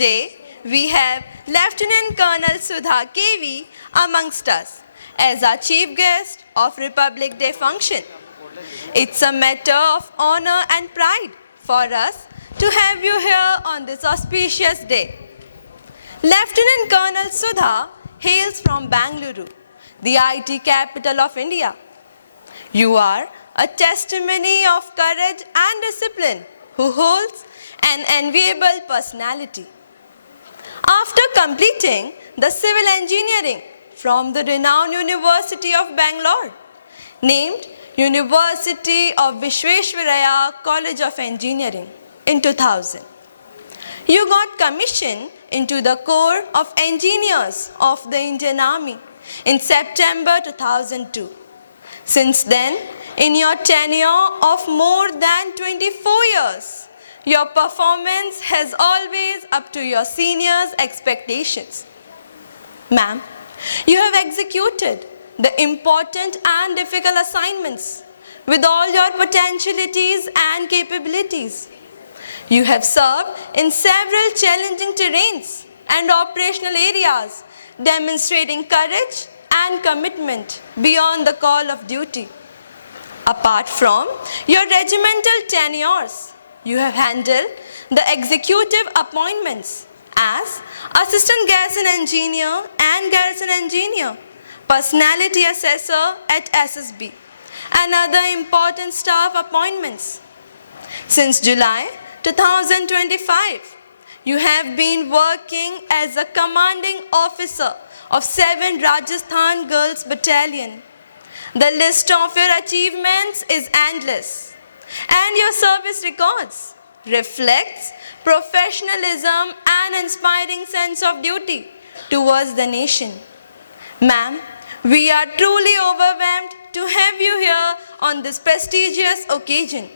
Today, we have Lieutenant Colonel Sudha KV amongst us as our chief guest of Republic Day function. It's a matter of honor and pride for us to have you here on this auspicious day. Lieutenant Colonel Sudha hails from Bangalore, the IT capital of India. You are a testimony of courage and discipline who holds an enviable personality. After completing the civil engineering from the renowned University of Bangalore, named University of Visvesvaraya College of Engineering in 2000, you got commissioned into the Corps of Engineers of the Indian Army in September 2002. Since then, in your tenure of more than 24 years, your performance has always up to your seniors' expectations. Ma'am, you have executed the important and difficult assignments with all your potentialities and capabilities. You have served in several challenging terrains and operational areas, demonstrating courage and commitment beyond the call of duty. Apart from your regimental tenures, you have handled the executive appointments as Assistant Garrison Engineer and Garrison Engineer, Personality Assessor at SSB, and other important staff appointments. Since July 2025, you have been working as a commanding officer of 7 Rajasthan Girls Battalion. The list of your achievements is endless, and your service records reflects professionalism and inspiring sense of duty towards the nation. Ma'am, we are truly overwhelmed to have you here on this prestigious occasion.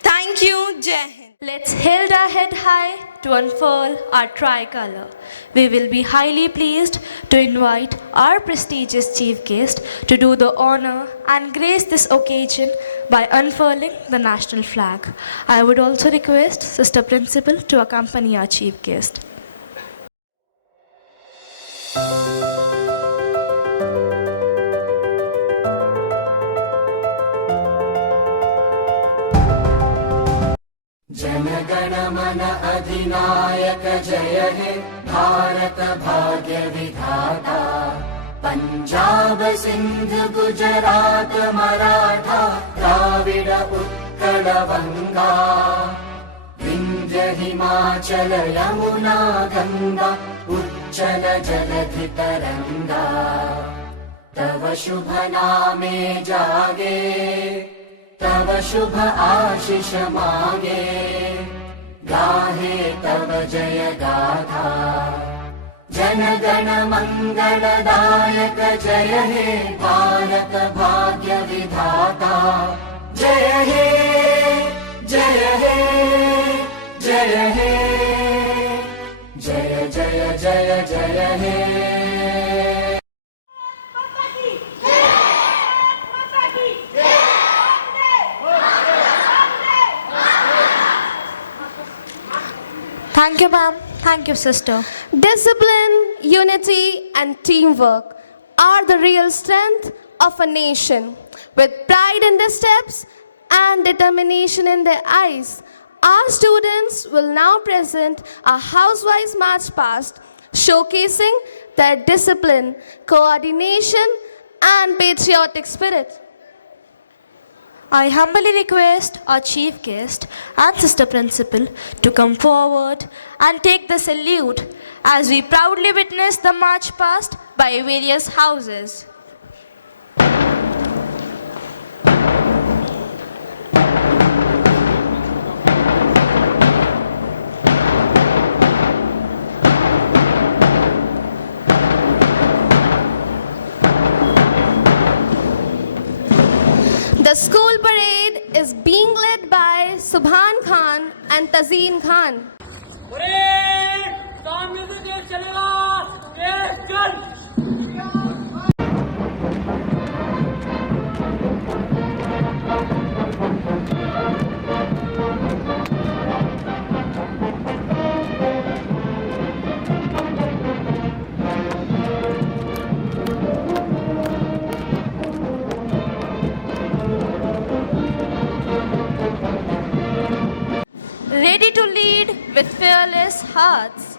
Thank you, Jai Hind. Let's hold our head high to unfurl our tricolor. We will be highly pleased to invite our prestigious chief guest to do the honor and grace this occasion by unfurling the national flag. I would also request Sister Principal to accompany our chief guest. Jana Gana Mana अधिनायक जय हे भारत भाग्य विधाता पंजाब सिंध गुजरात मराठा द्राविड उत्कल बंगा विंध्य हिमाचल यमुना गंगा उच्चल जलधि तरंगा तव शुभ नामे जागे तव शुभ आशीष मांगे गाहे तव जय गाथा जन गण मंगलदायक जय हे भारत भाग्य विधाता जय हे जय हे जय हे जय जय जय जय हे Thank you, ma'am. Thank you, sister. Discipline, unity, and teamwork are the real strength of a nation. With pride in their steps and determination in their eyes, our students will now present a housewise march past, showcasing their discipline, coordination, and patriotic spirit. I humbly request our chief guest and sister principal to come forward and take the salute as we proudly witness the march past by various houses. The school parade is being led by Subhan Khan and Tazeen Khan. with fearless hearts.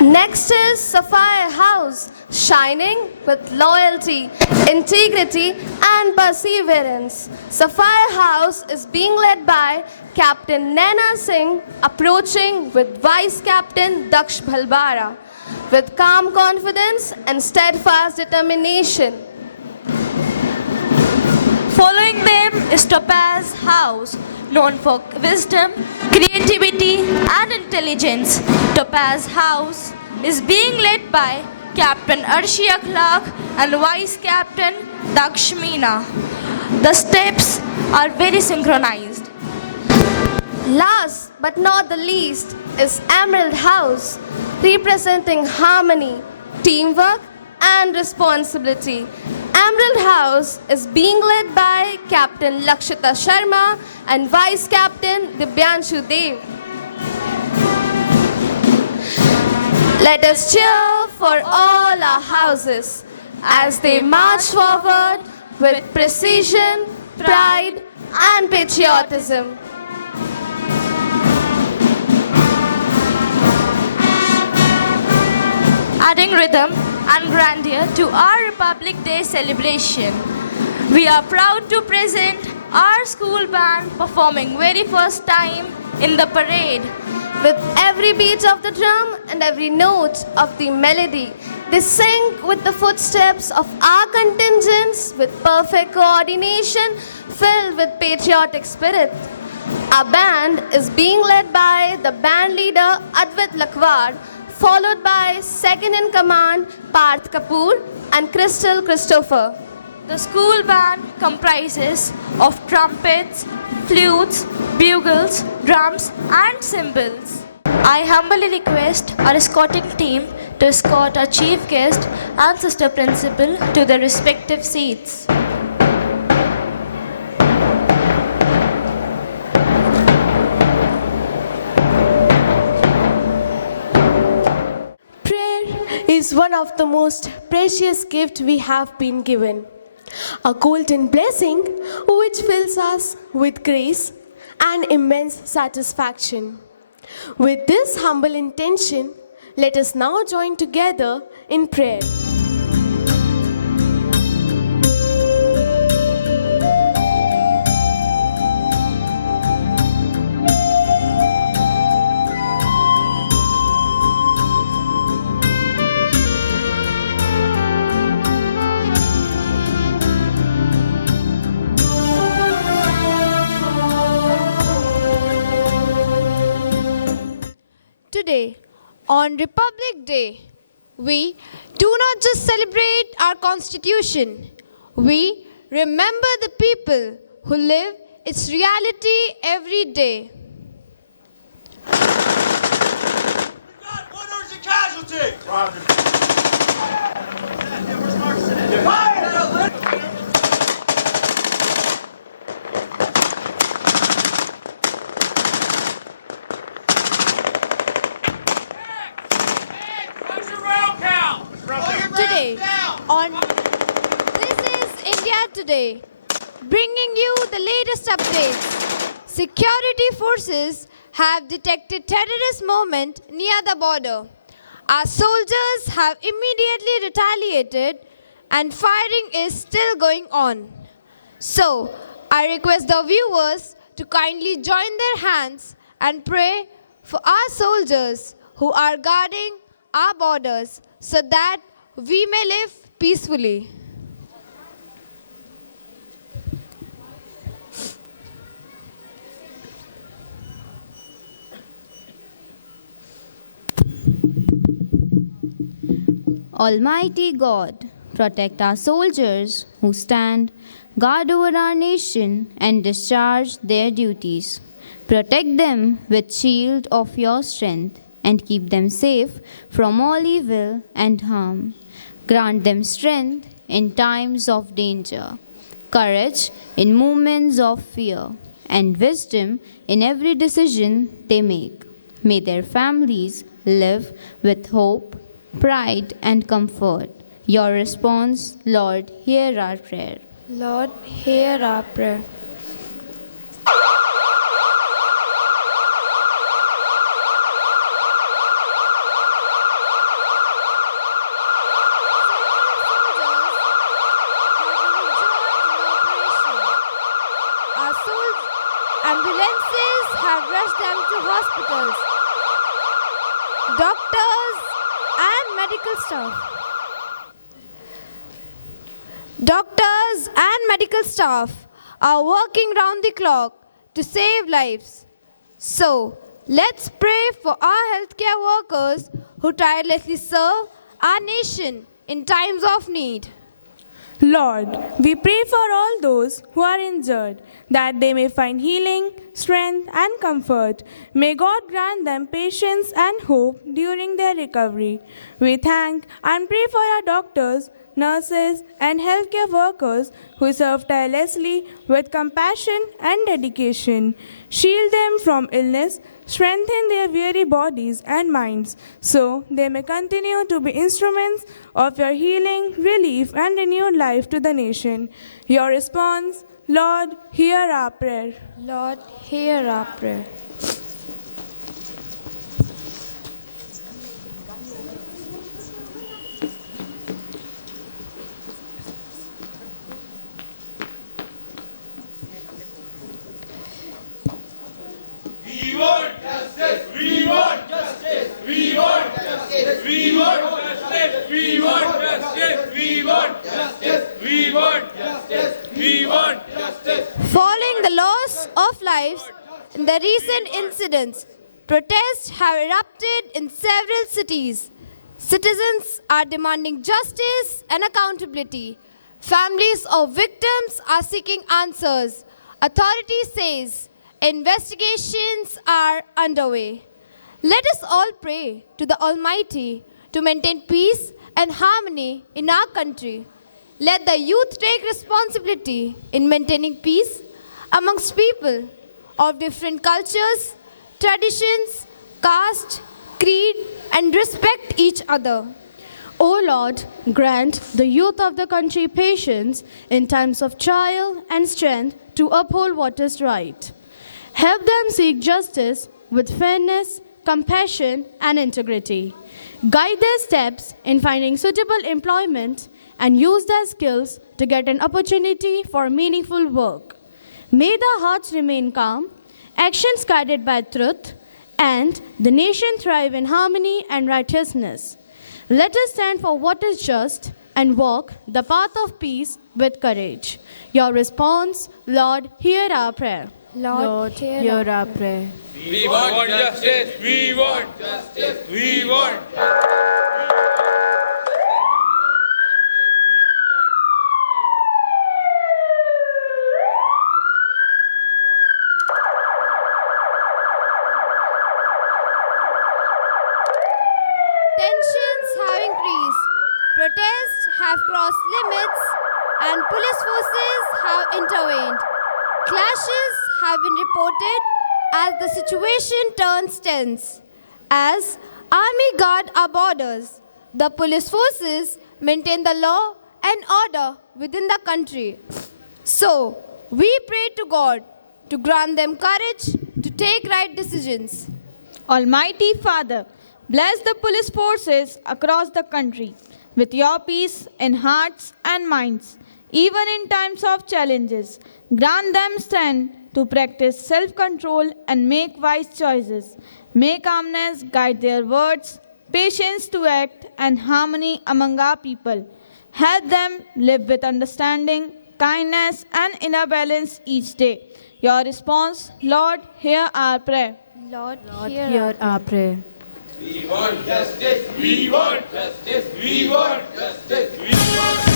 Next is Sapphire House, shining with loyalty, integrity, and perseverance. Sapphire House is being led by Captain Naina Singh, approaching with Vice Captain Daksh Bhalbara, with calm confidence and steadfast determination. Following them is Topaz House, known for wisdom, creativity, and intelligence. Topaz House is being led by Captain Arshia Clark and Vice Captain Dakshmina. The steps are very synchronized. Last but not the least is Emerald House, representing harmony, teamwork, and responsibility. Emerald House is being led by Captain Lakshita Sharma and Vice Captain Dibyanshu Dev. Let us cheer for all our houses as they march forward with precision, pride, and patriotism. Adding rhythm and grandeur to our Republic Day celebration, we are proud to present our school band performing very first time in the parade. With every beat of the drum and every note of the melody, they sing with the footsteps of our contingents with perfect coordination filled with patriotic spirit. Our band is being led by the band leader Advait Lakwad, followed by second in command Parth Kapoor and Crystal Christopher. The school band comprises of trumpets, flutes, bugles, drums, and cymbals. I humbly request our escorting team to escort our chief guest and sister principal to their respective seats. Prayer is one of the most precious gifts we have been given. A golden blessing which fills us with grace and immense satisfaction. With this humble intention, let us now join together in prayer. Today, on Republic Day, we do not just celebrate our Constitution, we remember the people who live its reality every day. We've got one urgent casualty! Today, on This is India Today, bringing you the latest updates. Security forces have detected terrorist movement near the border. Our soldiers have immediately retaliated and firing is still going on. So, I request the viewers to kindly join their hands and pray for our soldiers who are guarding our borders so that we may live peacefully. Almighty God, protect our soldiers who stand guard over our nation and discharge their duties. Protect them with shield of your strength and keep them safe from all evil and harm. Grant them strength in times of danger, courage in moments of fear, and wisdom in every decision they make. May their families live with hope, pride, and comfort. Your response, Lord, hear our prayer. Lord, hear our prayer. Ambulances have rushed them to hospitals. Doctors and medical staff. Doctors and medical staff are working round the clock to save lives. So, let's pray for our healthcare workers who tirelessly serve our nation in times of need. Lord, we pray for all those who are injured, that they may find healing, strength, and comfort. May God grant them patience and hope during their recovery. We thank and pray for our doctors, nurses, and healthcare workers who serve tirelessly with compassion and dedication. Shield them from illness, strengthen their weary bodies and minds, so they may continue to be instruments of your healing, relief, and renewed life to the nation. Your response, Lord, hear our prayer. Lord, hear our prayer. We want justice! We want justice! We want justice! We want justice! We want justice! We want justice! We want justice! We want justice! Following the loss of lives in the recent incidents, protests have erupted in several cities. Citizens are demanding justice and accountability. Families of victims are seeking answers. Authority says investigations are underway. Let us all pray to the Almighty to maintain peace and harmony in our country. Let the youth take responsibility in maintaining peace amongst people of different cultures, traditions, caste, creed, and respect each other. O Lord, grant the youth of the country patience in times of trial and strength to uphold what is right. Help them seek justice with fairness, compassion, and integrity. Guide their steps in finding suitable employment and use their skills to get an opportunity for meaningful work. May their hearts remain calm, actions guided by truth, and the nation thrive in harmony and righteousness. Let us stand for what is just and walk the path of peace with courage. Your response, Lord, hear our prayer. Lord, hear our prayer. We want justice! We want justice! We want Tensions have increased, protests have crossed limits, and police forces have intervened. Clashes have been reported as the situation turns tense. As army guard our borders, the police forces maintain the law and order within the country. So, we pray to God to grant them courage to take right decisions. Almighty Father, bless the police forces across the country with your peace in hearts and minds. Even in times of challenges, grant them strength to practice self-control and make wise choices. May calmness guide their words, patience to act, and harmony among our people. Help them live with understanding, kindness, and inner balance each day. Your response, Lord, hear our prayer. Lord, hear our prayer. We want justice! We want justice! We want justice! We want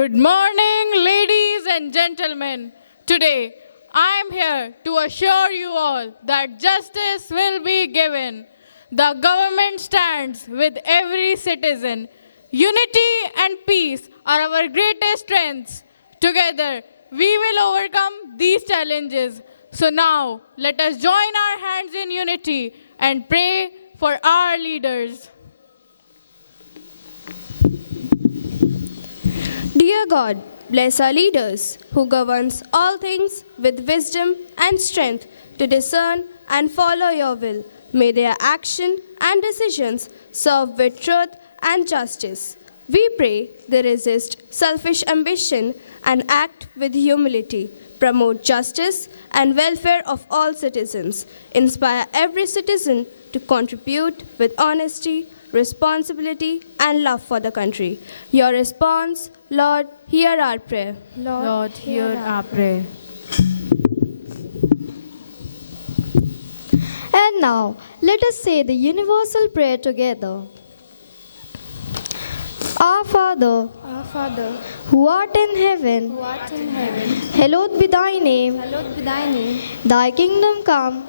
Good morning, ladies and gentlemen. Today, I am here to assure you all that justice will be given. The government stands with every citizen. Unity and peace are our greatest strengths. Together, we will overcome these challenges. So now, let us join our hands in unity and pray for our leaders. Dear God, bless our leaders who governs all things with wisdom and strength to discern and follow your will. May their action and decisions serve with truth and justice. We pray they resist selfish ambition and act with humility, promote justice and welfare of all citizens, inspire every citizen to contribute with honesty, responsibility, and love for the country. Your response, Lord, hear our prayer. Lord, hear our prayer. And now, let us say the universal prayer together. Our Father, who art in heaven, hallowed be thy name. Thy kingdom come,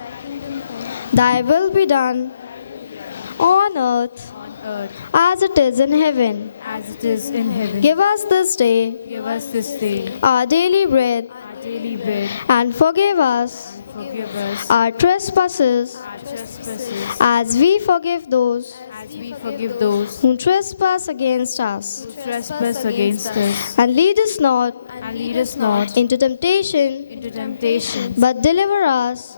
thy will be done on earth as it is in heaven. Give us this day our daily bread, and forgive us our trespasses as we forgive those who trespass against us. And lead us not into temptation, but deliver us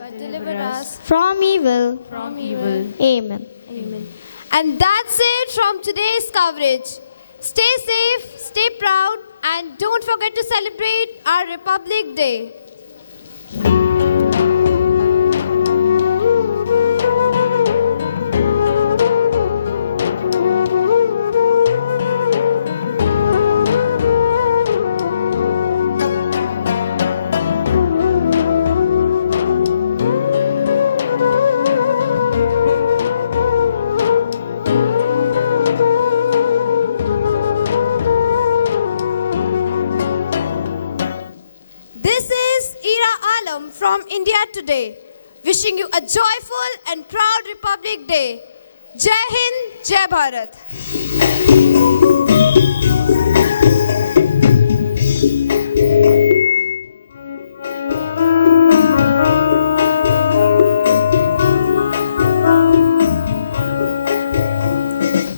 from evil. Amen. And that's it from today's coverage. Stay safe, stay proud, and don't forget to celebrate our Republic Day. From India Today, wishing you a joyful and proud Republic Day. Jai Hind, Jai Bharat.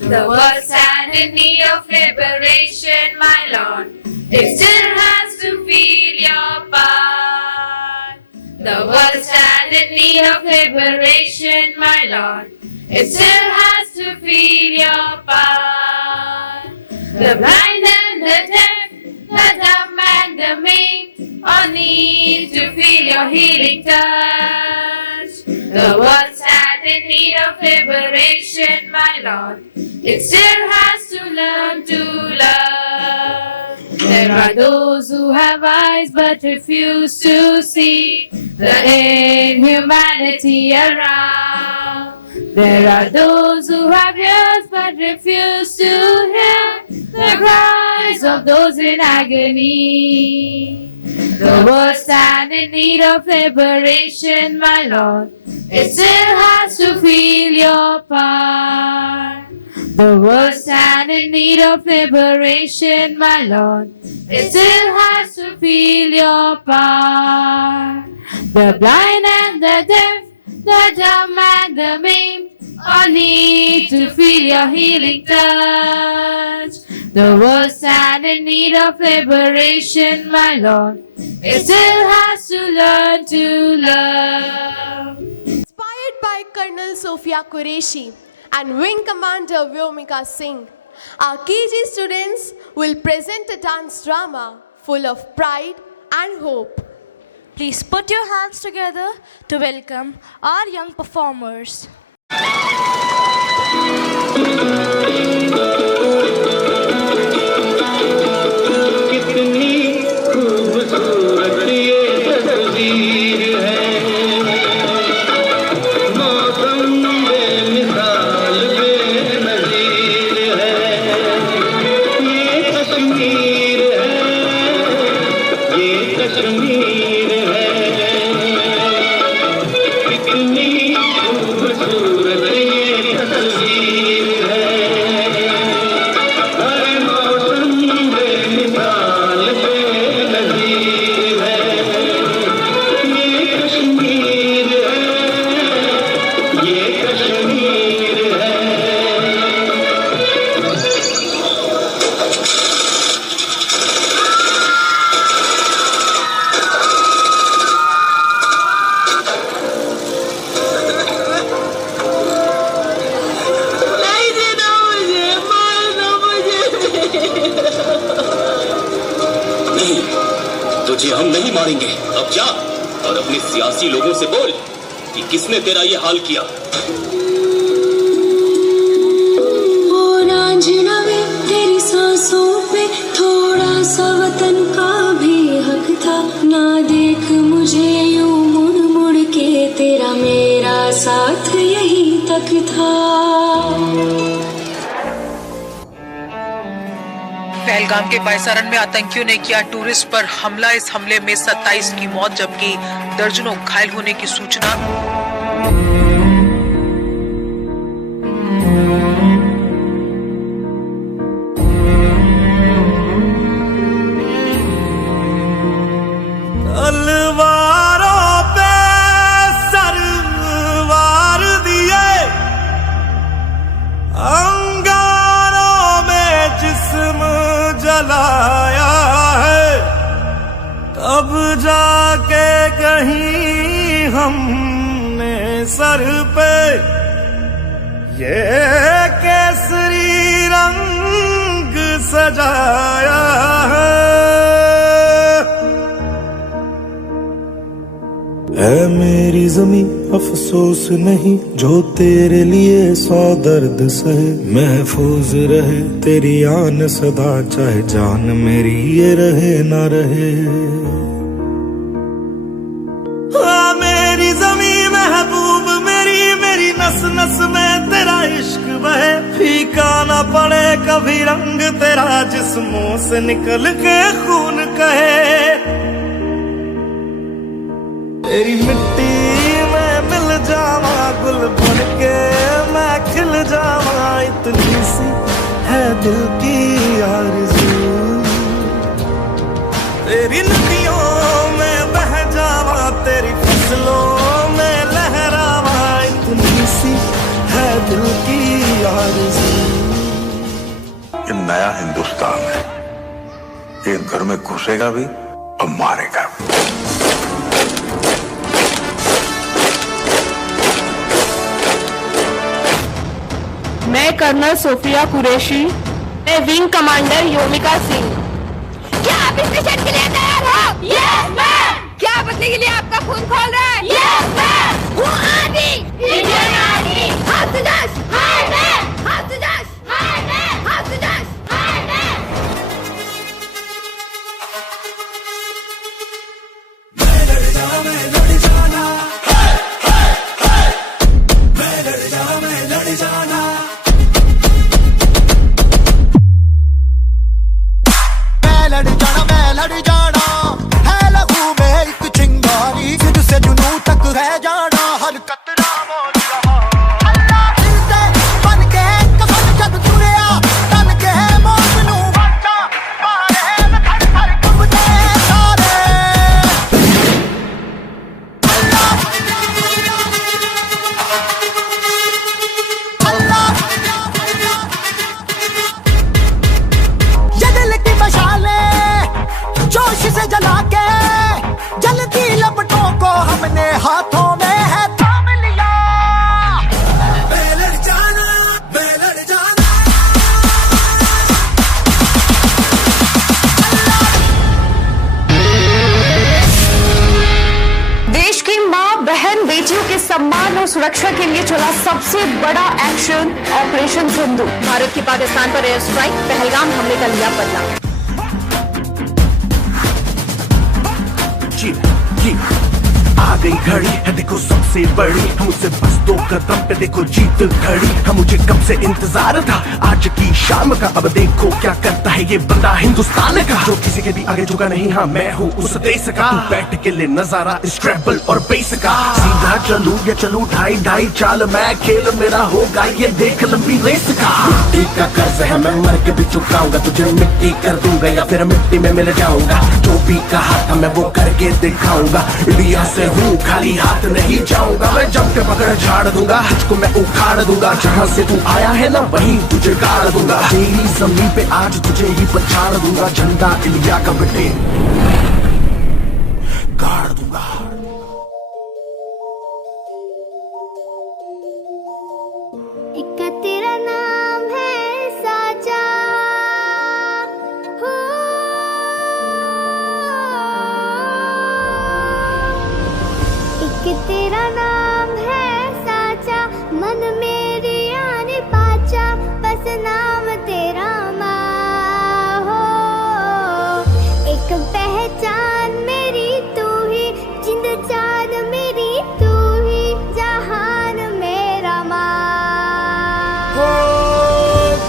The world stands in need of liberation, my Lord. It still has to feel your power. The world stands in need of liberation, my Lord. It still has to feel your power. The blind and the deaf, the dumb and the maimed, all need to feel your healing touch. The world stands in need of liberation, my Lord. It still has to learn to love. There are those who have eyes but refuse to see the inhumanity around. There are those who have ears but refuse to hear the cries of those in agony. The world stands in need of liberation, my Lord. It still has to feel your power. The world stands in need of liberation, my Lord. It still has to feel your power. The blind and the deaf, the dumb and the maimed, all need to feel your healing touch. The world stands in need of liberation, my Lord. It still has to learn to love. Inspired by Colonel Sophia Qureshi and Wing Commander Vyomika Singh, our KG students will present a dance drama full of pride and hope. Please put your hands together to welcome our young performers. कितनी खूबसूरत ये तस्वीर है, मौसम बेमिसाल बेनज़ीर है, ये कश्मीर है। कश्मीर है, कितनी खूबसूरत ये तस्वीर है, हर मौसम बेमिसाल बेनज़ीर है, ये कश्मीर है, ये कश्मीर है। नहीं, तुझे हम नहीं मारेंगे। अब जा और अपने सियासी लोगों से बोल कि किसने तेरा ये हाल किया। तेरी सांसों पे थोड़ा सा वतन का भी हक था, ना देख मुझे यूं मुड़ मुड़ के, तेरा मेरा साथ यहीं तक था। पहलगाम के बायसारन में आतंकियों ने किया टूरिस्ट पर हमला। इस हमले में 27 की मौत जबकि दर्जनों घायल होने की सूचना। तलवारों पे सरवार दिए, अंगारों में जिस्म जलाया है, तब जाके कहीं हमने सर पे ये केसरी रंग सजाया है। ऐ मेरी ज़मीं अफसोस नहीं, जो तेरे लिए 100 दर्द सहे, महफूज रहे तेरी आन सदा, चाहे जान मेरी ये रहे ना रहे। मेरी ज़मीं महबूब मेरी, मेरी नस नस में तेरा इश्क बहे, फीका ना पड़े कभी रंग तेरा, जिस्मों से निकल के खून कहे। तेरी मिट्टी में मिल जावा, गुल बन के मैं खिल जावा, इतनी सी है दिल की आरज़ू। तेरी नदियों में बह जावा, तेरी फसलों में लहरावा, इतनी सी है दिल की आरज़ू। ये नया हिंदुस्तान है, ये घर में घुसेगा भी और मारेगा भी। मैं कर्नल सोफिया कुरैशी, मैं विंग कमांडर योमिका सिंह। क्या आप इस मिशन के लिए तैयार हो? Yes ma'am. क्या बदले के लिए आपका खून खोल रहा है? Yes ma'am. वो आर्मी, इंडियन आर्मी। हाथ उजास, हाय मैम। हाथ उजास, हाय मैम। हाथ उजास, हाय मैम। मैं लड़ जाना, मैं लड़ जाना, मैं लड़ जाना, मैं लड़ जाना। लड़ जाना है लहू में एक चिंगारी, सिर से जुनून तक है जाना, हर कतरा मोल रहा। अल्लाह दिल से बन के कफन जब तुरिया, तन के मौत नू बचा, मारे में थर थर कंबदे सारे। अल्लाह ये दिल की मशाले जोश से जला के, जलती लपटों को हमने हाथों में है थाम लिया। मैं लड़ जाना, मैं लड़ जाना। देश की माँ बहन बेटियों के सम्मान और सुरक्षा के लिए चला सबसे बड़ा एक्शन ऑपरेशन सिंधु। भारत की पाकिस्तान पर एयर स्ट्राइक, पहलगाम हमले का लिया बदला। जी आ गई घड़ी है देखो सबसे बड़ी, हम मुझसे बस 2 कदम पे देखो जीत खड़ी। हम मुझे कब से इंतजार था आज की शाम का, अब देखो क्या करता है ये बंदा हिंदुस्तान का, जो किसी के भी आगे झुका नहीं। हाँ मैं हूँ उस देश का, तू बैठ के ले नजारा इस ट्रैवल और बेस का। सीधा चलूं या चलूं ढाई ढाई चाल, मैं खेल मेरा होगा ये देख लंबी रेस का। मिट्टी का कर्ज है मैं मर के भी चुकाऊंगा, तुझे मिट्टी कर दूंगा या फिर मिट्टी में मिल जाऊंगा। जो भी कहा था मैं वो करके दिखाऊंगा, इंडिया से हूँ खाली हाथ नहीं जाऊंगा। मैं जब के पकड़ झाड़ दूंगा, तुझको मैं उखाड़ दूंगा, जहाँ से तू आया है ना वहीं तुझे गाड़ दूंगा। तेरी जमीन पे आज तुझे ही पछाड़ दूंगा, झंडा इंडिया का बेटे गाड़ दूंगा। एक तेरा नाम है साजा, हो एक तेरा नाम है साजा, मन मेरी आने पाचा, बस नाम तेरा माँ हो। एक पहचान मेरी तू ही, जिंद जान मेरी तू ही, जहान मेरा माँ हो।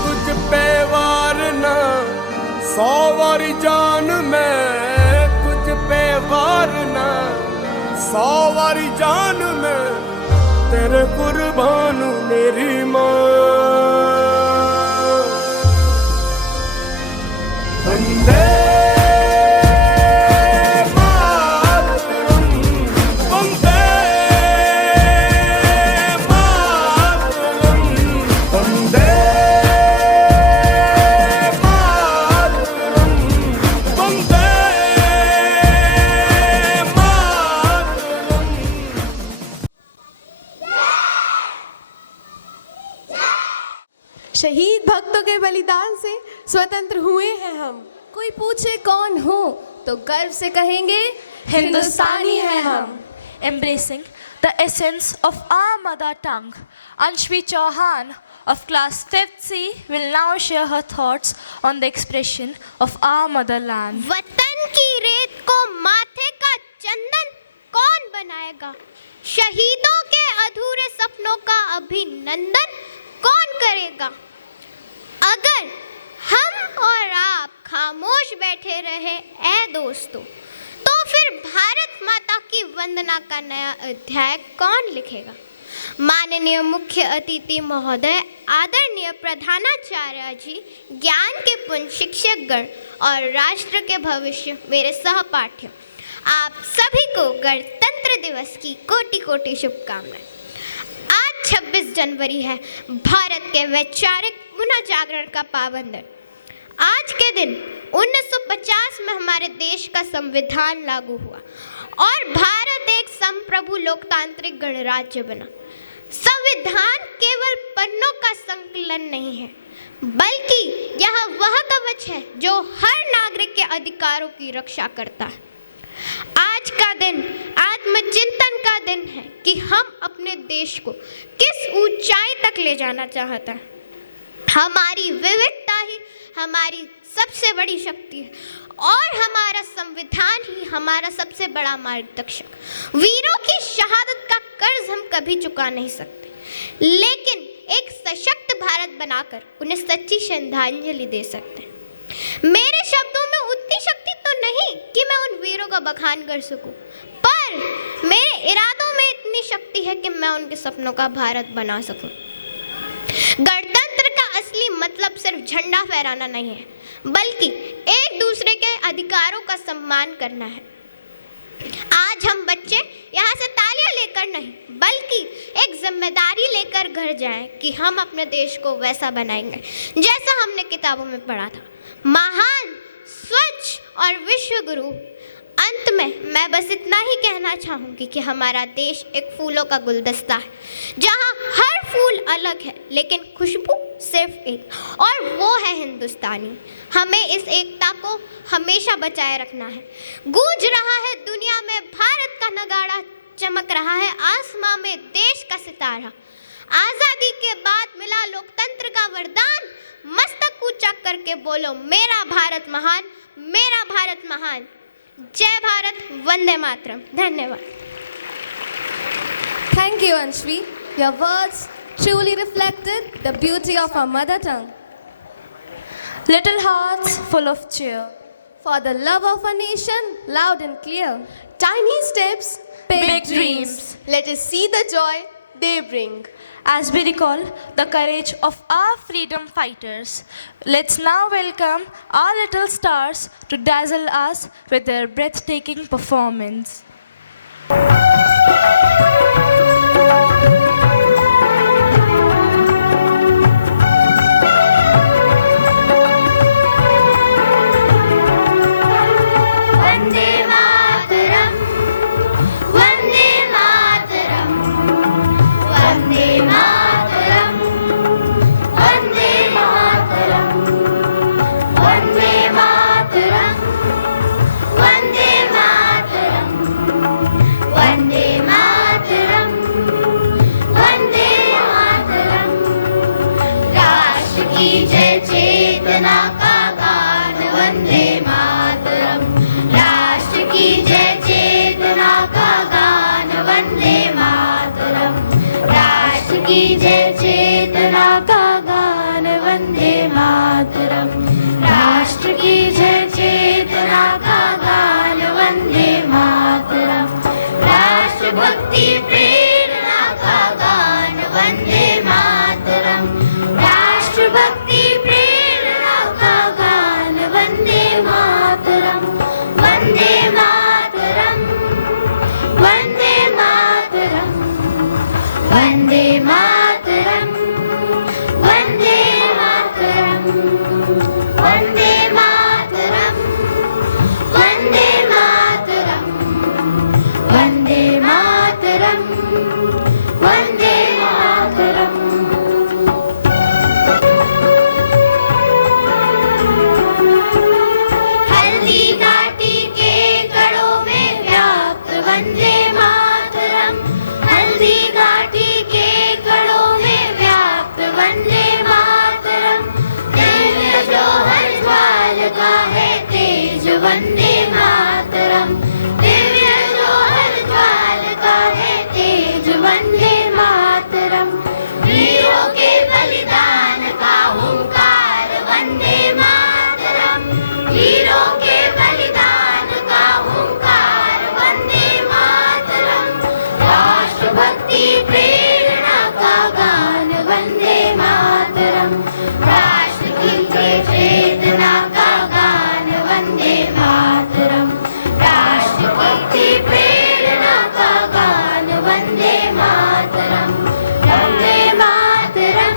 तुझ पे वार ना 100 वारी जान में, तुझ पे वार ना 100 वारी जान में, तेरे कुर्बान मेरी माँ। वंदे मातरम, वंदे मातरम, वंदे मातरम, वंदे मातरम। शहीद भक्तों के बलिदान से स्वतंत्र हुए हैं हम। कोई पूछे कौन हो तो गर्व से कहेंगे हिंदुस्तानी हैं हम। Embracing the essence of our mother tongue, Anshvi Chauhan of class 5th C will now share her thoughts on the expression of our motherland. वतन की रेत को माथे का चंदन कौन बनाएगा, शहीदों के अधूरे सपनों का अभिनंदन कौन करेगा। अगर हम और आप खामोश बैठे रहे ऐ दोस्तों, तो फिर भारत माता की वंदना का नया अध्याय कौन लिखेगा। माननीय मुख्य अतिथि महोदय, आदरणीय प्रधानाचार्य जी, ज्ञान के पुंज शिक्षकगण और राष्ट्र के भविष्य मेरे सहपाठियों, आप सभी को गणतंत्र दिवस की कोटि कोटि शुभकामनाएं। आज 26 जनवरी है, भारत के वैचारिक पुनः जागरण का पावन दिन। आज के दिन 1950 में हमारे देश का संविधान लागू हुआ और भारत एक संप्रभु लोकतांत्रिक गणराज्य बना। संविधान केवल पन्नों का संकलन नहीं है, बल्कि यह वह कवच है जो हर नागरिक के अधिकारों की रक्षा करता है। आज का दिन आत्मचिंतन का दिन है कि हम अपने देश को किस ऊंचाई तक ले जाना चाहते हैं। हमारी विविधता ही हमारी सबसे बड़ी शक्ति है और हमारा संविधान ही हमारा सबसे बड़ा मार्गदर्शक। वीरों की शहादत का कर्ज हम कभी चुका नहीं सकते, लेकिन एक सशक्त भारत बनाकर उन्हें सच्ची श्रद्धांजलि दे सकते हैं। मेरे शब्दों में उतनी शक्ति तो नहीं कि मैं उन वीरों का बखान कर सकूं, पर मेरे इरादों में इतनी शक्ति है कि मैं उनके सपनों का भारत बना सकूं। गणतंत्र का असली मतलब सिर्फ झंडा फहराना नहीं है, बल्कि एक दूसरे के अधिकारों का सम्मान करना है। आज हम बच्चे यहाँ से तालियां लेकर नहीं, बल्कि एक जिम्मेदारी लेकर घर जाएं कि हम अपने देश को वैसा बनाएंगे जैसा हमने किताबों में पढ़ा था। महान, स्वच्छ और विश्व गुरु। अंत में मैं बस इतना ही कहना चाहूँगी कि हमारा देश एक फूलों का गुलदस्ता है, जहाँ हर फूल अलग है लेकिन खुशबू सिर्फ एक, और वो है हिंदुस्तानी। हमें इस एकता को हमेशा बचाए रखना है। गूंज रहा है दुनिया में भारत का नगाड़ा, चमक रहा है आसमां में देश का सितारा। आज़ादी के बाद मिला लोकतंत्र का वरदान, मस्तक ऊंचा करके बोलो मेरा भारत महान, मेरा भारत महान। जय भारत, वंदे मातरम। धन्यवाद। Thank you, Anshvi. Your words truly reflected the beauty of our mother tongue. Little hearts full of cheer. For the love of a nation, loud and clear. Tiny steps, Big dreams. Let us see the joy they bring. As we recall the courage of our freedom fighters, let's now welcome our little stars to dazzle us with their breathtaking performance. Vande Mataram Vande Mataram Vande Mataram Vande Mataram Vande Mataram Vande Mataram Vande Mataram Vande Mataram राष्ट्र की जय चेतना का गान वंदे मातरम राष्ट्र की जय चेतना का गान वंदे मातरम राष्ट्र की जय चेतना का गान वंदे मातरम राष्ट्र की जय चेतना का गान वंदे मातरम राष्ट्रभक्ति प्रेरणा का गान वंदे मातरम राष्ट्रभक्ति प्रेरणा का गान वंदे मातरम वंदे मातरम वंदे मातरम वंदे मातरम वंदे मातरम वंदे मातरम वंदे मातरम वंदे मातरम वंदे मातरम हल्दी घाटी के कड़ों में व्याप्त वंदे मातरम हल्दी घाटी के कड़ों में व्याप्त वंदे मातरम दिव्य जौहर ज्वालका है तेज वंदे मातरम दिव्य जौहर ज्वालका है तेज वंदे मातरम वीरों के बलिदान का हुंकार वंदे मातरम वीरों के बलिदान का हुंकार वंदे मातरम राष्ट्रभक्ति प्रेरणा का गान वंदे मातरम राष्ट्र की जय चेतना का गान वंदे मातरम राष्ट्रभक्ति प्रेरणा का गान Vande Mataram Vande Mataram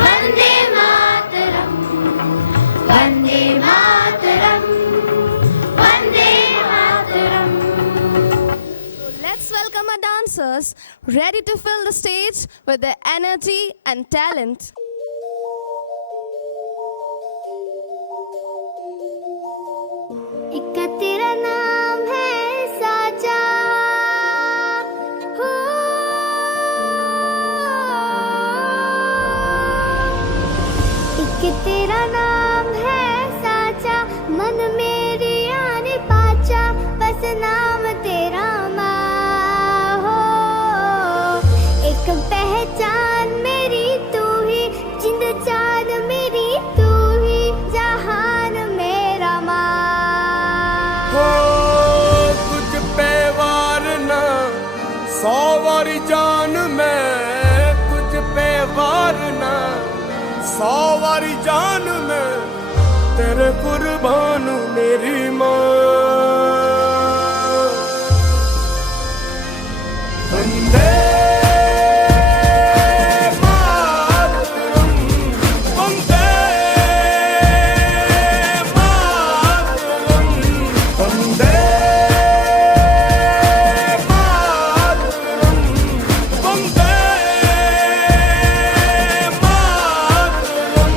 Vande Mataram Vande Mataram Vande Mataram Let's welcome our dancers ready to fill the stage with their energy and talent. एक तेरा नाम है साचा हो एक तेरा नाम है साचा मन मेरी आने पाचा बस नाम तेरा माँ हो एक पहचान मेरी तू ही जिंद चांद मेरी तू ही जहान मेरा माँ हो कुछ पे वार ना 100 वारी जान में कुछ पे वार ना 100 वारी जान में तेरे कुर्बान मेरी माँ वंदे मातरम वंदे मातरम वंदे मातरम वंदे मातरम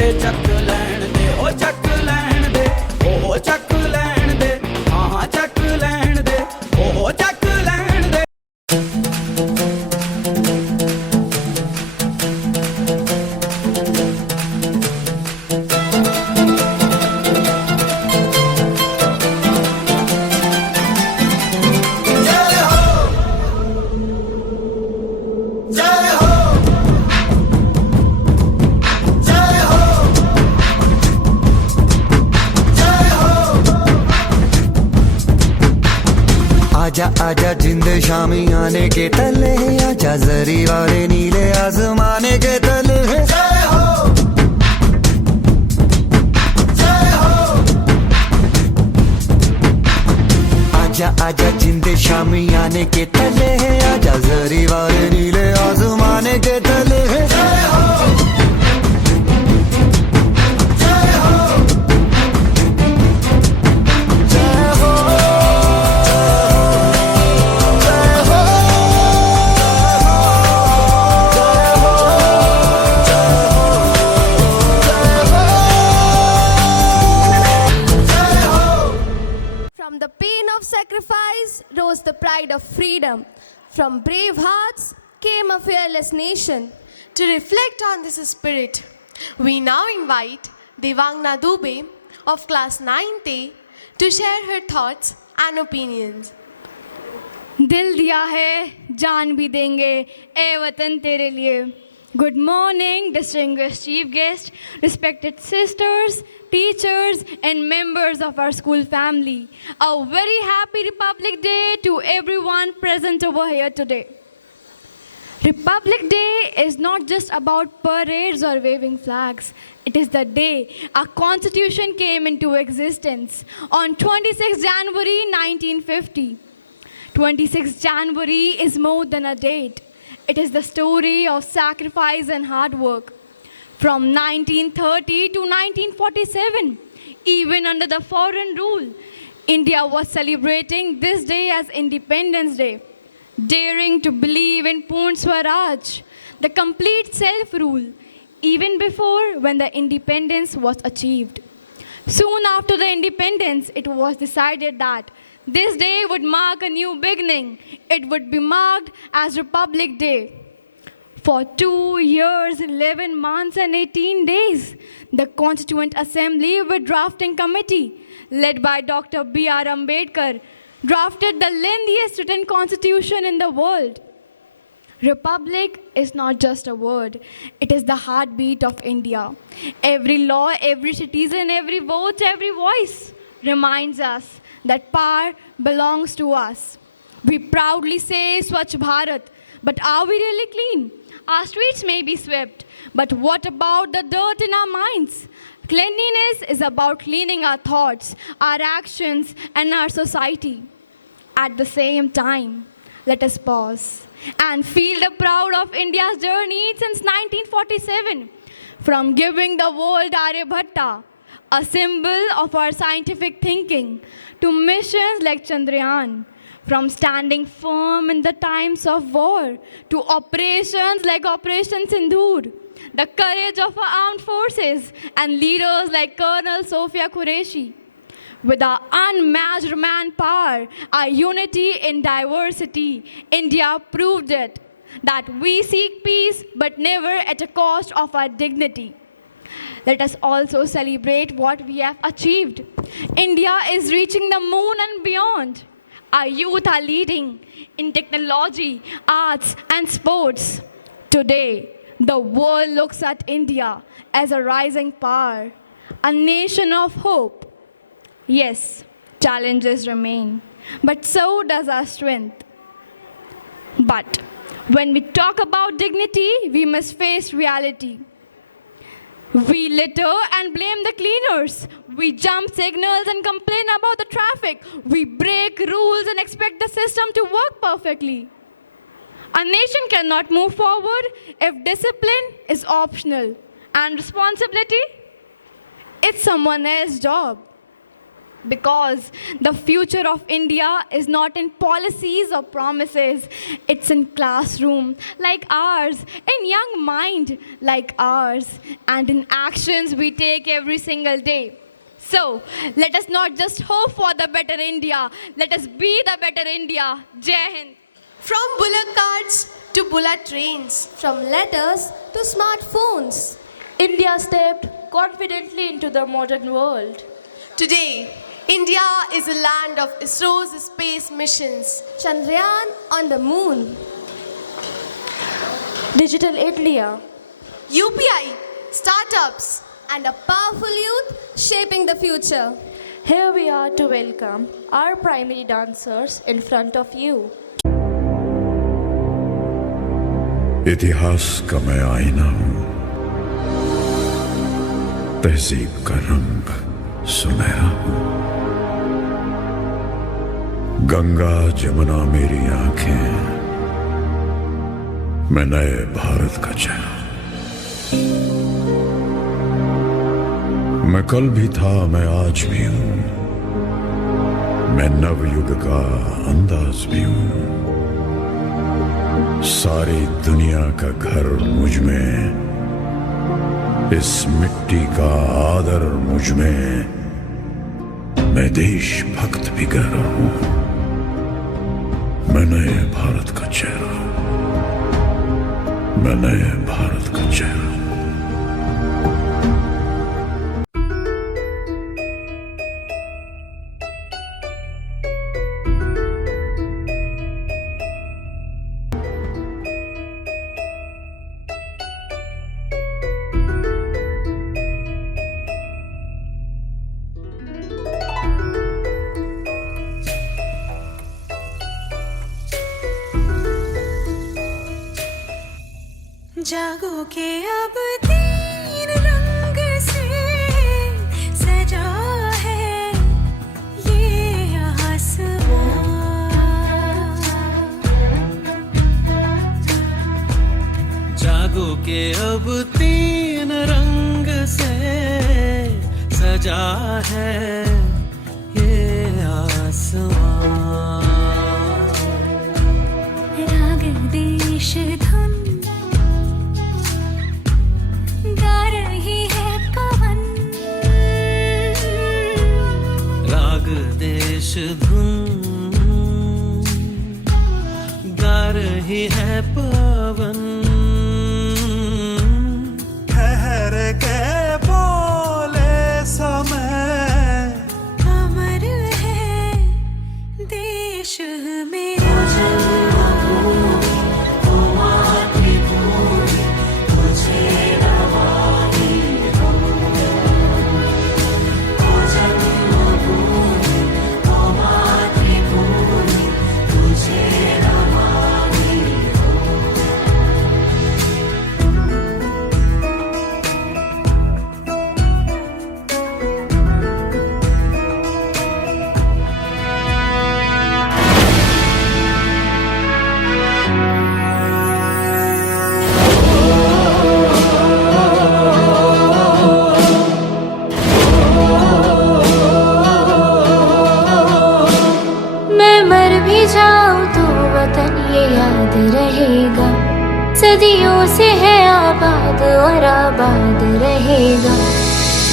ਝੂਟੇ ਚੱਕ ਲੈਣ ਦੇ ਉਹ ਚੱਕ ਲੈਣ ਦੇ ਉਹ ਚੱਕ ਲੈਣ ਦੇ ਹਾਂ ਚੱਕ ਲੈਣ ਦੇ ਉਹ ਚੱਕ ਲੈਣ ਦੇ आजा आजा जिंदे शामी आने के तले आजा जरी वाले नीले आसमाने के तले जय हो जय हो आजा आजा जिंदे शामी आने के तले आजा जरी वाले नीले आसमाने के तले जय हो From the pain of sacrifice rose the pride of freedom. From brave hearts came a fearless nation. To reflect on this spirit, we now invite Devangna Dubey of class 9th A to share her thoughts and opinions. दिल दिया है जान भी देंगे ए वतन तेरे लिए. Good morning, distinguished chief guest, respected sisters, teachers, and members of our school family. A very happy Republic Day to everyone present over here today. Republic Day is not just about parades or waving flags. It is the day our Constitution came into existence on 26 January 1950. 26 January is more than a date. It is the story of sacrifice and hard work. From 1930 to 1947, even under the foreign rule, India was celebrating this day as Independence Day, daring to believe in Purna Swaraj, the complete self-rule, even before when the independence was achieved. Soon after the independence, it was decided that this day would mark a new beginning. It would be marked as Republic Day. For 2 years, 11 months and 18 days, the Constituent Assembly with drafting committee, led by Dr. B.R. Ambedkar, drafted the lengthiest written constitution in the world. Republic is not just a word. It is the heartbeat of India. Every law, every citizen, every vote, every voice reminds us that power belongs to us. We proudly say Swachh Bharat, but are we really clean? Our streets may be swept, but what about the dirt in our minds? Cleanliness is about cleaning our thoughts, our actions, and our society. At the same time, let us pause and feel the proud of India's journey since 1947. From giving the world Aryabhatta, a symbol of our scientific thinking, to missions like Chandrayaan, from standing firm in the times of war to operations like Operation Sindoor, the courage of our armed forces and leaders like Colonel Sofia Qureshi. With our unmatched manpower, our unity in diversity, India proved it that we seek peace but never at a cost of our dignity. Let us also celebrate what we have achieved. India is reaching the moon and beyond. Our youth are leading in technology, arts, and sports. Today, the world looks at India as a rising power, a nation of hope. Yes, challenges remain, but so does our strength. But when we talk about dignity, we must face reality. We litter and blame the cleaners. We jump signals and complain about the traffic. We break rules and expect the system to work perfectly. A nation cannot move forward if discipline is optional and responsibility, it's someone else's job. Because the future of India is not in policies or promises. It's in classroom like ours, in young mind like ours, and in actions we take every single day. So, let us not just hope for the better India. Let us be the better India. Jai Hind. From bullock carts to bullet trains, from letters to smartphones, India stepped confidently into the modern world. today, India is a land of ISRO's space missions. Chandrayaan on the moon. Digital India. UPI, startups, and a powerful youth shaping the future. Here we are to welcome our primary dancers in front of you. इतिहास का मैं आईना हूं, तहजीब का रंग सुनहरा हूं। गंगा जमुना मेरी आंखें, मैं नए भारत का चेहरा। मैं कल भी था, मैं आज भी हूं, मैं नवयुग का अंदाज भी हूं। सारी दुनिया का घर मुझ में, इस मिट्टी का आदर मुझ में, मैं देशभक्त भी गहरा हूं। मैं नए भारत का चेहरा, मैं नए भारत का चेहरा। जागो के अब तीन रंग से सजा है ये आसमां। जागो के अब तीन रंग से सजा है ये आसमां। राग देश धुन गा रही है पवन। राग देश धुन गा रही है पवन। ठहर के बोले समय, अमर है देश मेरा। रहेगा सदियों से है आबाद और आबाद रहेगा।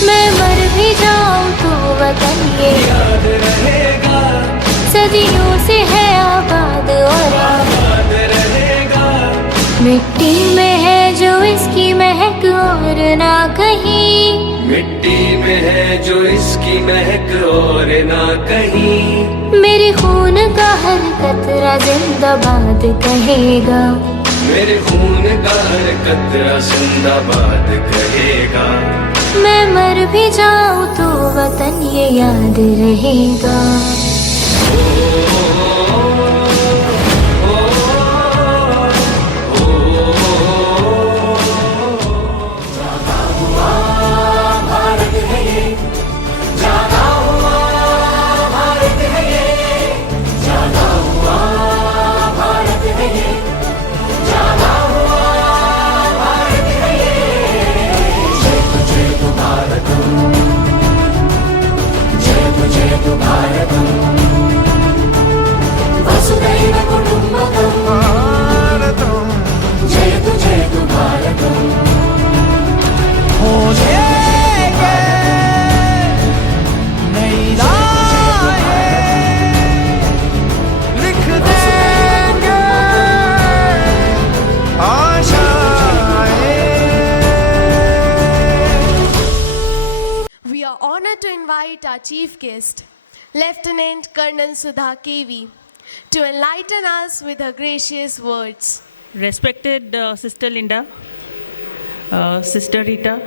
मैं मर भी जाऊं तो वतन ये याद रहेगा। सदियों से है आबाद और आबाद रहेगा। मिट्टी में है जो इसकी महक और ना कहीं। मिट्टी में है जो इसकी महक और ना कहीं। मेरे खून का हर कतरा जिंदाबाद कहेगा। मेरे खून का हर कतरा जिंदाबाद कहेगा। मैं मर भी जाऊं तो वतन ये याद रहेगा। जय honored to invite our chief guest, Lieutenant Colonel Sudha KV, to enlighten us with her gracious words. Respected Sister Linda, Sister Rita,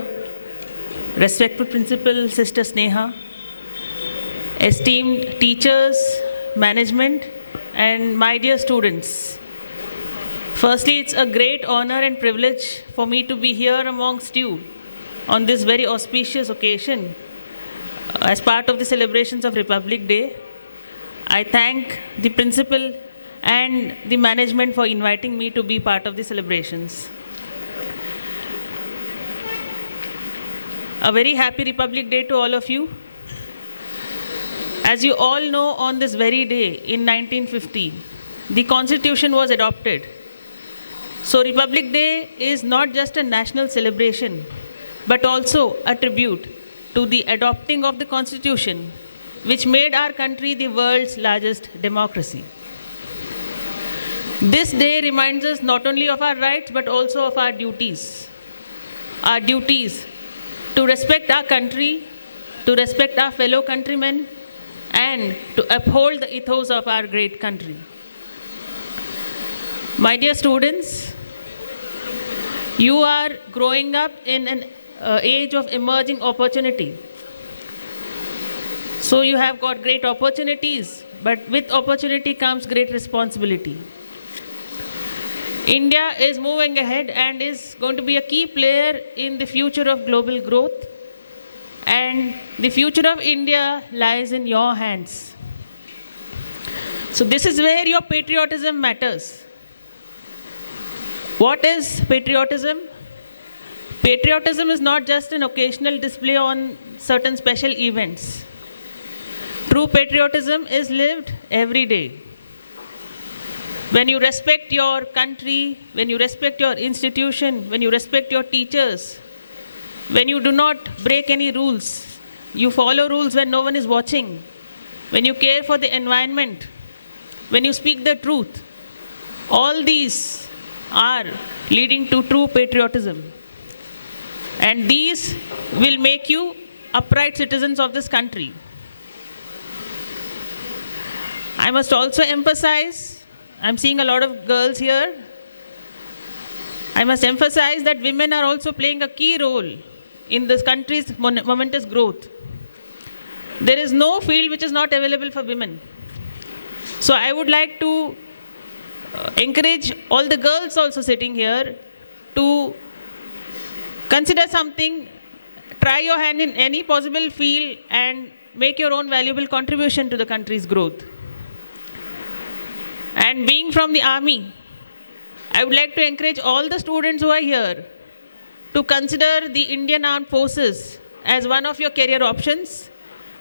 respected Principal Sister Sneha, esteemed teachers, management, and my dear students. Firstly, it's a great honor and privilege for me to be here amongst you on this very auspicious occasion as part of the celebrations of Republic Day. I thank the principal and the management for inviting me to be part of the celebrations. A very happy Republic Day to all of you. As you all know, on this very day in 1950, the Constitution was adopted. So Republic Day is not just a national celebration, but also a tribute to the adopting of the Constitution, which made our country the world's largest democracy. This day reminds us not only of our rights, but also of our duties. Our duties to respect our country, to respect our fellow countrymen, and to uphold the ethos of our great country. My dear students, you are growing up in an age of emerging opportunity. So you have got great opportunities, but with opportunity comes great responsibility. India is moving ahead and is going to be a key player in the future of global growth. And the future of India lies in your hands. So this is where your patriotism matters. What is patriotism? Patriotism is not just an occasional display on certain special events. True patriotism is lived every day. When you respect your country, when you respect your institution, when you respect your teachers, when you do not break any rules, you follow rules when no one is watching, when you care for the environment, when you speak the truth, all these are leading to true patriotism. And these will make you upright citizens of this country. I must also emphasize, I'm seeing a lot of girls here. I must emphasize that women are also playing a key role in this country's momentous growth. There is no field which is not available for women. So I would like to encourage all the girls also sitting here to consider something, try your hand in any possible field and make your own valuable contribution to the country's growth. And being from the army, I would like to encourage all the students who are here to consider the Indian Armed Forces as one of your career options,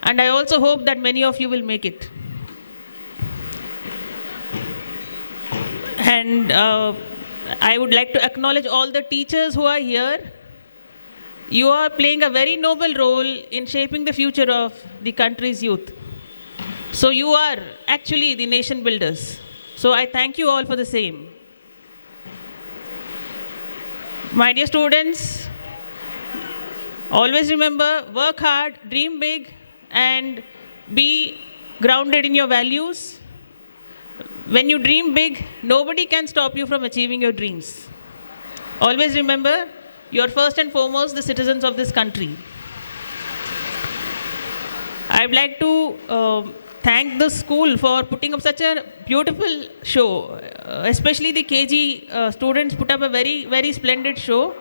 and I also hope that many of you will make it. And I would like to acknowledge all the teachers who are here. You are playing a very noble role in shaping the future of the country's youth. So you are actually the nation builders. So I thank you all for the same. My dear students, always remember, work hard, dream big, and be grounded in your values. When you dream big, nobody can stop you from achieving your dreams. Always remember, you are first and foremost the citizens of this country. I would like to thank the school for putting up such a beautiful show. Especially the KG students put up a very, very splendid show.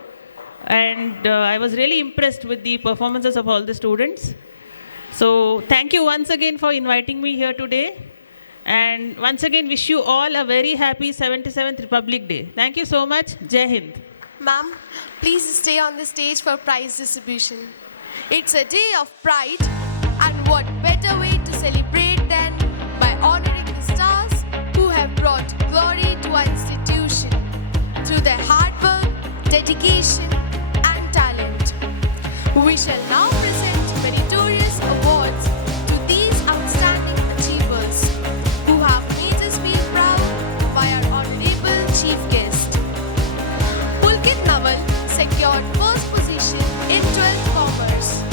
And I was really impressed with the performances of all the students. So thank you once again for inviting me here today. And once again, wish you all a very happy 77th Republic Day. Thank you so much. Jai Hind. Ma'am, please stay on the stage for prize distribution. It's a day of pride, and what better way to celebrate than by honoring the stars who have brought glory to our institution through their hard work, dedication, and talent. We shall now present meritorious awards to these outstanding achievers who have made us feel proud by our honorable chief guest. Pulkit Naval secured first position in 12th Commerce.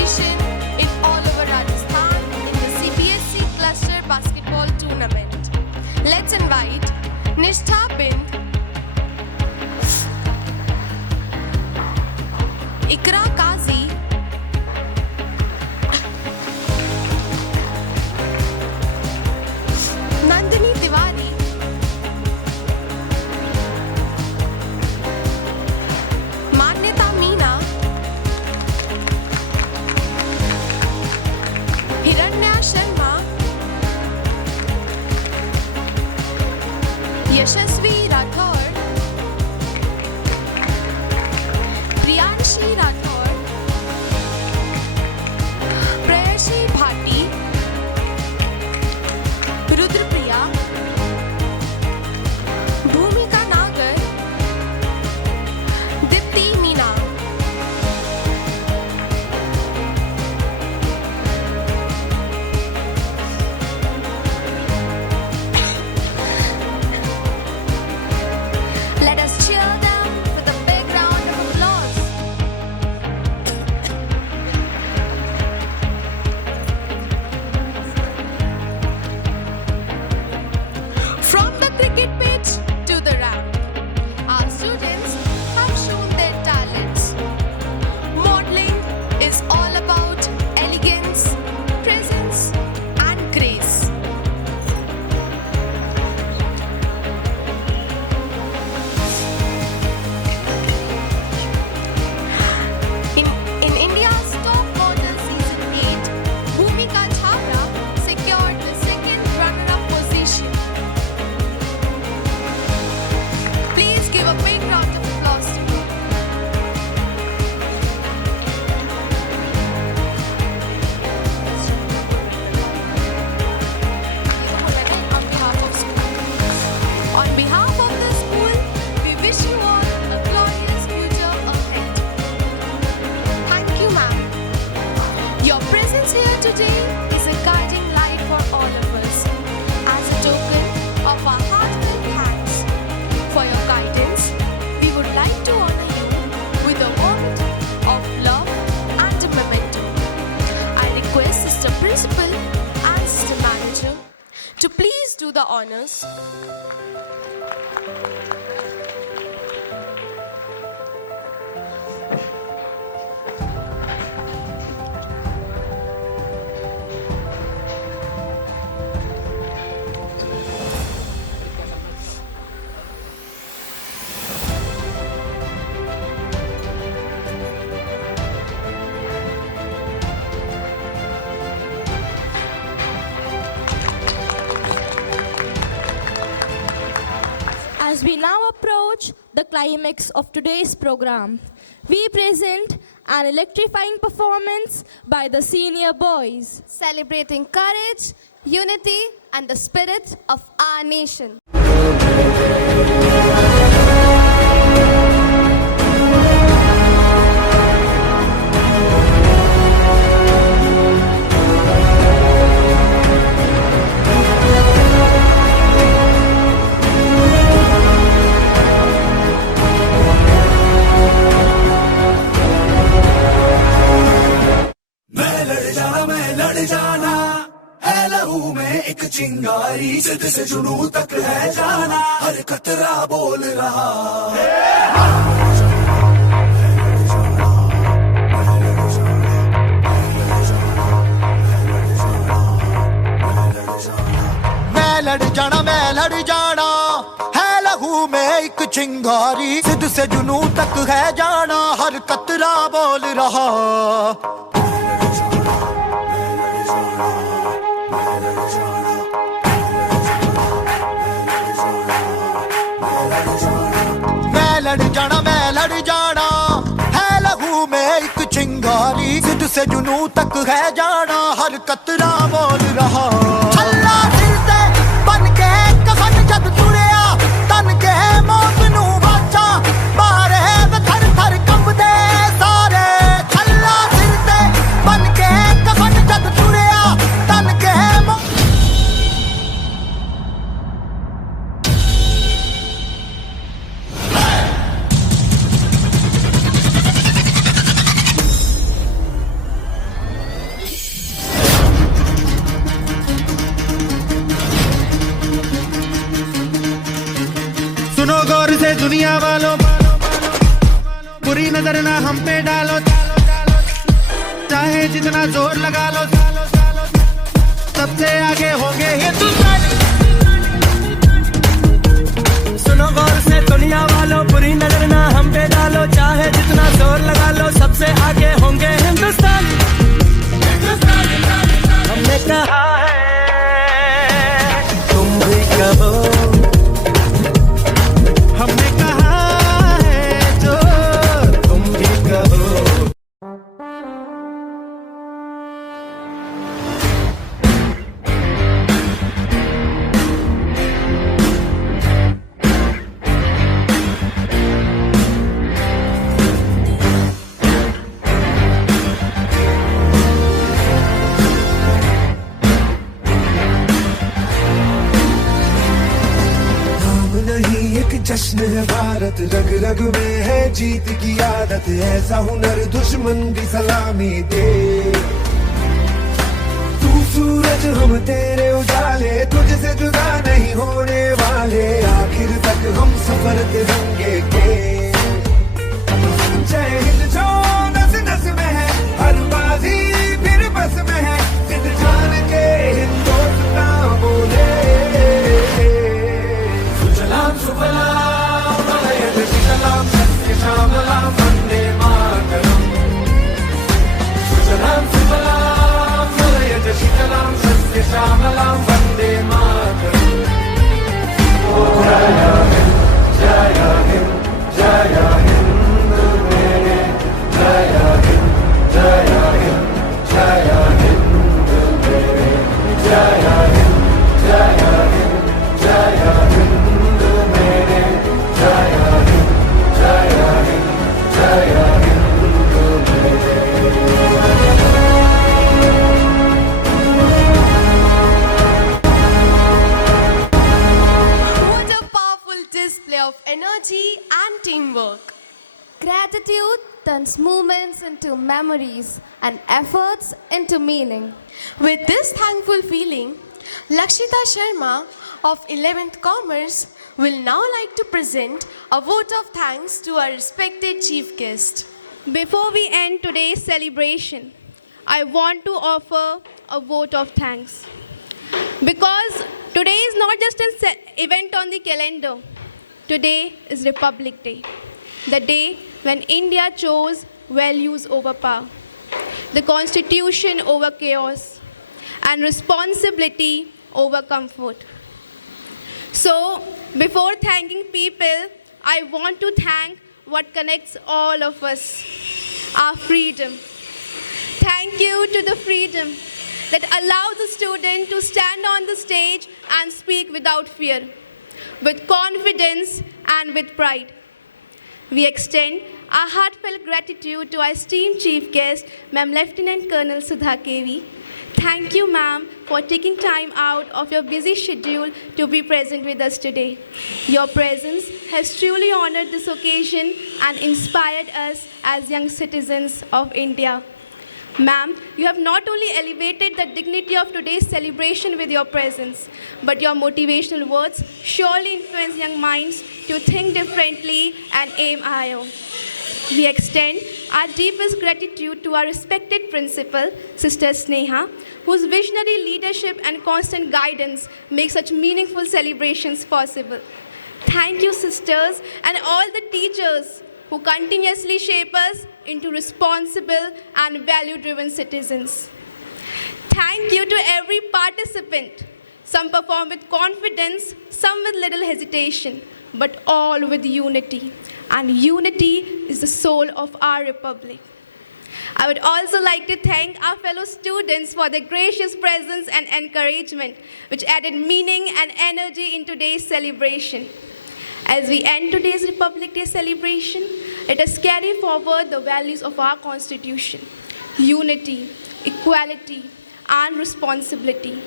position in all over Rajasthan in the CBSE Cluster Basketball Tournament. Let's invite Nishtha Bind, Ikra Kazi, Nandini Tiwari, Manyata Meena, Hiranya Sharma, Yashasvi Rathore, Priyanshi Rathore, Prayashi Bhati, Rudrapriya, Bhumika Nagar, Dipti Meena. Let us cheer them with a big round of applause. From the cricket pitch to the ramp, our students have shown their talents. Modeling is all about elegance, presence, and grace. In India's top model season 8, Bhumika Chhabra secured the second runner-up position. Please give a big round of applause to her. On behalf of the school, we wish you all a glorious future ahead. Thank you, ma'am. Your presence here today is a guiding light for all of us. As a token of our heartfelt thanks for your guidance, we would like to honor you with a moment of love and a memento. I request Sister Principal and Sister Manager to please do the honors. As we now approach the climax of today's program, we present an electrifying performance by the senior boys, celebrating courage, unity, and the spirit of our nation. मैं लड़ जाना है लहू में एक चिंगारी जिद से जुनू तक है जाना हर कतरा बोल रहा मैं लड़ जाना है लहू में एक चिंगारी जिद से जुनू तक है जाना हर कतरा बोल रहा मैं लड़ जाना है लहू में एक चिंगारी जिद से जुनू तक है जाना हर कतरा बोल रहा अल्लाह दिल ते बन के कफन जब तुड़िया तन के मौत नू वाचा मारे थर थर कंबदे सारे अल्लाह दिल ते बन के कफन जब तुड़िया तन के दुनिया वालों बुरी नजर ना हम पे डालो, चाहे जितना जोर लगा लो, सबसे आगे होंगे हिंदुस्तान। सुनो गौर से दुनिया वालों, बुरी नजर ना हम पे डालो, चाहे जितना जोर लगा लो, सबसे आगे होंगे हिंदुस्तान। हमने कहा है तुम भी कहो, हमने कहा है जो तुम भी कहो। जश्न है भारत, रग रग में है जीत की आदत, ऐसा हुनर दुश्मन भी सलामी दे। तू सूरज हम तेरे उजाले, तुझसे जुदा नहीं होने वाले, आखिर तक हम सफर तिरंगे के। जय हिंद जो नस नस में है, हर बाजी फिर बस में है, जिद जान के हिंदुस्तान बोले। सुजलाम सुफलाम मलयज शीतलाम सत्य श्यामलाम वंदे मातरम। सुजलाम सुफलाम मलयज शीतलाम सत्य श्यामलाम वंदे मातरम। जय हिंद जय हिंद जय हिंद मेरे, जय हिंद जय हिंद जय हिंद मेरे, जय हिंद जय हिंद जय हिंद मेरे, जय हिंद जय हिंद जय हिंद मेरे। What a powerful display of energy and teamwork. Gratitude turns moments into memories and efforts into meaning. With this thankful feeling, Lakshita Sharma of 11th Commerce will now like to present a vote of thanks to our respected chief guest. Before we end today's celebration, I want to offer a vote of thanks. Because today is not just an event on the calendar. Today is Republic Day, the day when India chose values over power, the Constitution over chaos, and responsibility over comfort. So, before thanking people, I want to thank what connects all of us, our freedom. Thank you to the freedom that allows the student to stand on the stage and speak without fear, with confidence and with pride. We extend our heartfelt gratitude to our esteemed chief guest, Ma'am Lieutenant Colonel Sudha KV. Thank you, ma'am, for taking time out of your busy schedule to be present with us today. Your presence has truly honored this occasion and inspired us as young citizens of India. Ma'am, you have not only elevated the dignity of today's celebration with your presence, but your motivational words surely influence young minds to think differently and aim higher. We extend our deepest gratitude to our respected principal, Sister Sneha, whose visionary leadership and constant guidance make such meaningful celebrations possible. Thank you, sisters, and all the teachers who continuously shape us into responsible and value-driven citizens. Thank you to every participant. Some perform with confidence, some with little hesitation, but all with unity. And unity is the soul of our republic. I would also like to thank our fellow students for their gracious presence and encouragement, which added meaning and energy in today's celebration. As we end today's Republic Day celebration, let us carry forward the values of our Constitution: unity, equality, and responsibility,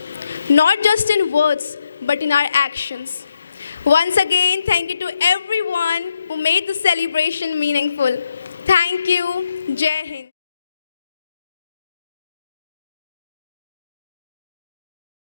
not just in words, but in our actions. Once again, thank you to everyone who made the celebration meaningful. Thank you. Jai Hind.